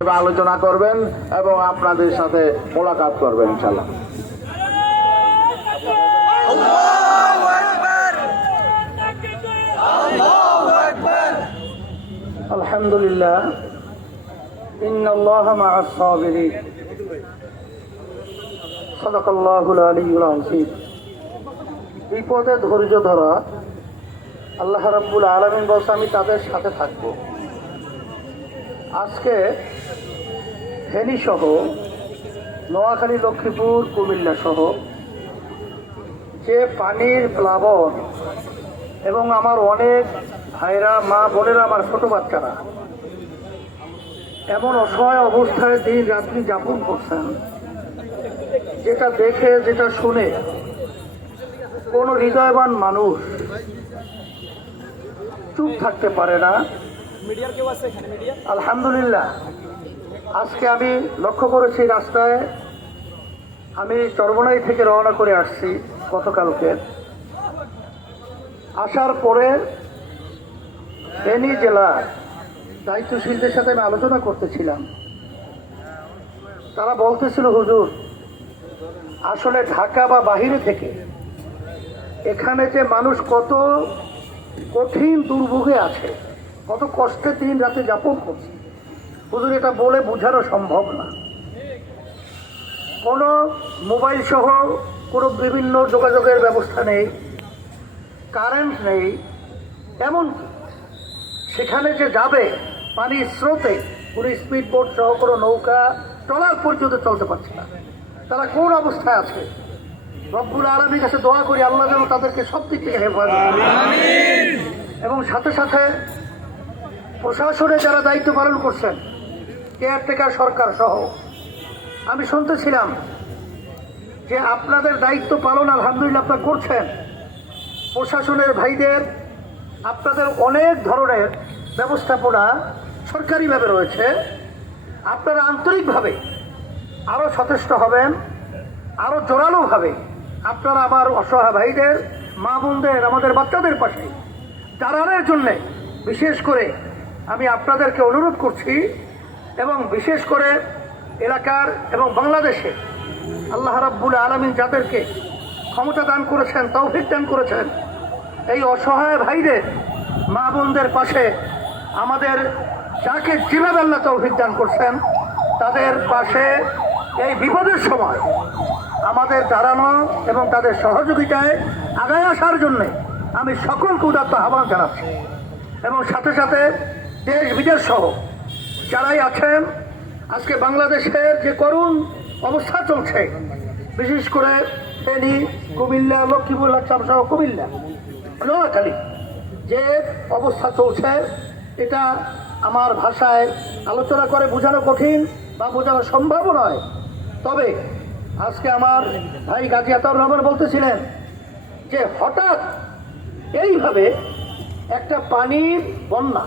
আলোচনা করবেন এবং আপনাদের সাথে মোলাকাত করবেন ইনশাল্লাহ আলহামদুলিল্লাহ বিপদে ধৈর্য ধরা আল্লাহ রব্বুল আলমিন বস আমি তাদের সাথে থাকব। আজকে ফেনী সহ নোয়াখালী, লক্ষ্মীপুর, কুমিল্লা সহ যে পানির প্লাবন এবং আমার অনেক ভাইরা, মা বোনেরা, আমার ছোট বাচ্চারা, এমন অসহায় অবস্থায় দিন রাত্রি যাপন করছেন, যেটা দেখে, যেটা শুনে কোনো হৃদয়বান মানুষ চুপ থাকতে পারে না। আলহামদুলিল্লাহ। আজকে আমি লক্ষ্য করেছি রাস্তায় আমি চরবনাই থেকে রওনা করে আসছি গতকালকে। আসার পরে ফেনী জেলার দায়িত্বশীলদের সাথে আমি আলোচনা করতেছিলাম। তারা বলতেছিল, হুজুর, আসলে ঢাকা বা বাহিরে থেকে এখানে যে মানুষ কত কঠিন দুর্ভোগে আছে কত কষ্টে দিন রাতে যাপন করছে হুজুর এটা বলে বোঝানো সম্ভব না। কোনো মোবাইল সহ কোনো বিভিন্ন যোগাযোগের ব্যবস্থা নেই কারেন্ট নেই এমন সেখানে যে যাবে পানির স্রোতে কোনো স্পিড বোট সহ কোনো নৌকা ট্রলার পর্যন্ত চলতে পারছে না। তারা কোন অবস্থায় আছে? রব্বুল আলমীর কাছে দোয়া করি আল্লাহ যেন তাদেরকে সব দিক থেকে হেফাজত। এবং সাথে সাথে প্রশাসনে যারা দায়িত্ব পালন করছেন, কেয়ারটেকার সরকার সহ, আমি শুনতেছিলাম যে আপনাদের দায়িত্ব পালন আলহামদুলিল্লাহ আপনারা করছেন। প্রশাসনের ভাইদের আপনাদের অনেক ধরনের ব্যবস্থাপনা সরকারিভাবে রয়েছে। আপনারা আন্তরিকভাবে আরও সচেষ্ট হবেন আরও জোরালোভাবে আপনারা আমার অসহায় ভাইদের, মা বোনদের, আমাদের বাচ্চাদের পাশে দাঁড়ানোর জন্যে বিশেষ করে আমি আপনাদেরকে অনুরোধ করছি এবং বিশেষ করে এলাকার এবং বাংলাদেশে আল্লাহ রাব্বুল আলমিন যাদেরকে ক্ষমতা দান করেছেন, তৌফিক দান করেছেন, এই অসহায় ভাইদের, মা বোনদের পাশে আমাদের যাকে যেভাবে আল্লাহ তৌফিক দান করছেন, তাদের পাশে এই বিপদের সময় আমাদের দাঁড়ানো এবং তাদের সহযোগিতায় আগায় আসার জন্যে আমি সকলকে উদাত্ত আহ্বান জানাচ্ছি। এবং সাথে সাথে দেশ বিদেশ সহ যারাই আছেন, আজকে বাংলাদেশের যে করুণ অবস্থা চলছে, বিশেষ করে ফেনী, কুমিল্লা লক্ষ্মীপুর লাকসাম সহ কুমিল্লা, নোয়াখালী, যে অবস্থা চলছে, এটা আমার ভাষায় আলোচনা করে বোঝানো কঠিন বা বোঝানো সম্ভব নয়। তবে আজকে আমার ভাই গাজী আতাউর রহমান বলতেছিলেন যে হঠাৎ এইভাবে একটা পানির বন্যা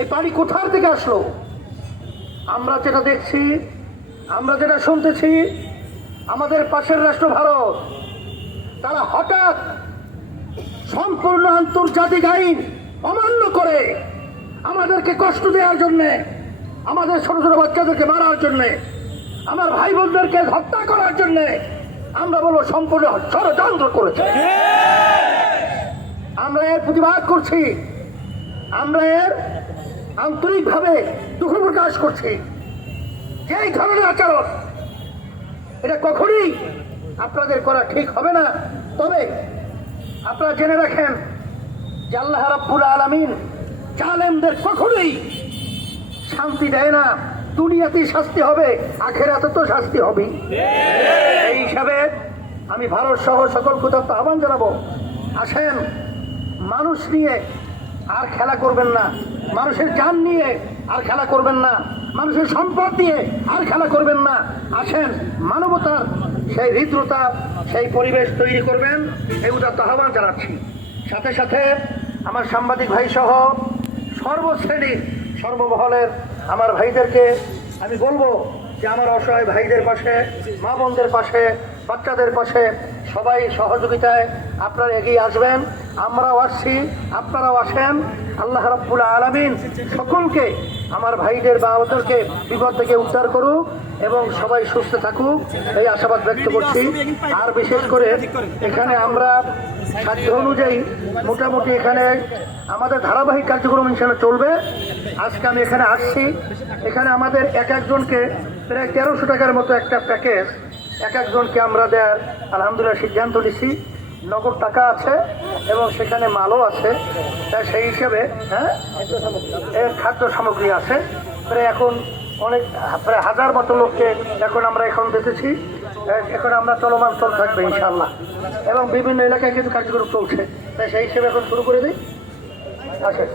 এই পানি কোথার থেকে আসলো? আমরা যেটা দেখছি, আমরা যেটা শুনতেছি, আমাদের পাশের রাষ্ট্র ভারত, তারা হঠাৎ সম্পূর্ণ আন্তর্জাতিক আইন অমান্য করে আমাদেরকে কষ্ট দেওয়ার জন্যে, আমাদের ছোট ছোট বাচ্চাদেরকে মারার জন্যে, আমার ভাই বোনদেরকে হত্যা করার জন্যে আমরা বলব সম্পূর্ণ ষড়যন্ত্র করেছে। আমরা এর প্রতিবাদ করছি। আমরা এর আন্তরিকভাবে দুঃখ প্রকাশ করছি। যে এই ধরনের আচরণ, এটা কখনই আপনাদের করা ঠিক হবে না। তবে আপনারা জেনে রাখেন যে আল্লাহ রাব্বুল আলামিন জালেমদের কখনোই শান্তি দেয় না। দুনিয়াতেই শাস্তি হবে, আখেরাতে তো শাস্তি হবে এই হিসাবে আমি ভারত সহ সকল কোথাও আহ্বান জানাব। আসেন, মানুষ নিয়ে আর খেলা করবেন না। মানুষের যান নিয়ে আর খেলা করবেন না। মানুষের সম্পদ নিয়ে আর খেলা করবেন না। আসেন, মানবতার সেই হৃদ্রতা, সেই পরিবেশ তৈরি করবেন, এই উদাত্ত আহ্বান জানাচ্ছি। সাথে সাথে আমার সাংবাদিক ভাই সহ সর্বশ্রেণীর, সর্বমহলের আমার ভাইদেরকে আমি বলব যে আমার অসহায় ভাইদের পাশে, মা বোনদের পাশে বাচ্চাদের পাশে সবাই সহযোগিতায় আপনারা এগিয়ে আসবেন, আমরাও আসছি, আপনারাও আসেন। আল্লাহ রাব্বুল আলামিন সকলকে, আমার ভাইদের বা আমাদেরকে বিপদ থেকে উদ্ধার করুক এবং সবাই সুস্থ থাকুক, এই আশাবাদ ব্যক্ত করছি। আর বিশেষ করে এখানে আমরা সাধ্য অনুযায়ী মোটামুটি এখানে আমাদের ধারাবাহিক কার্যক্রম ইনশাল্লাহ চলবে। আজকে আমি এখানে আসছি। এখানে আমাদের এক একজনকে প্রায় তেরোশো টাকার মতো একটা প্যাকেজ এক একজনকে আমরা দেওয়ার আলহামদুলিল্লাহ সিদ্ধান্ত নিচ্ছি নগদ টাকা আছে এবং সেখানে মালও আছে। তাই সেই হিসেবে হ্যাঁ এর খাদ্য সামগ্রী আছে। প্রায় এখন অনেক, প্রায় হাজার মতো লোককে এখন আমরা এখন দিতেছি এ- এখন আমরা চলমান চল থাকবে ইনশাল্লাহ এবং বিভিন্ন এলাকায় কিন্তু কার্যক্রম চলছে। তাই সেই হিসেবে এখন শুরু করে দিই। আচ্ছা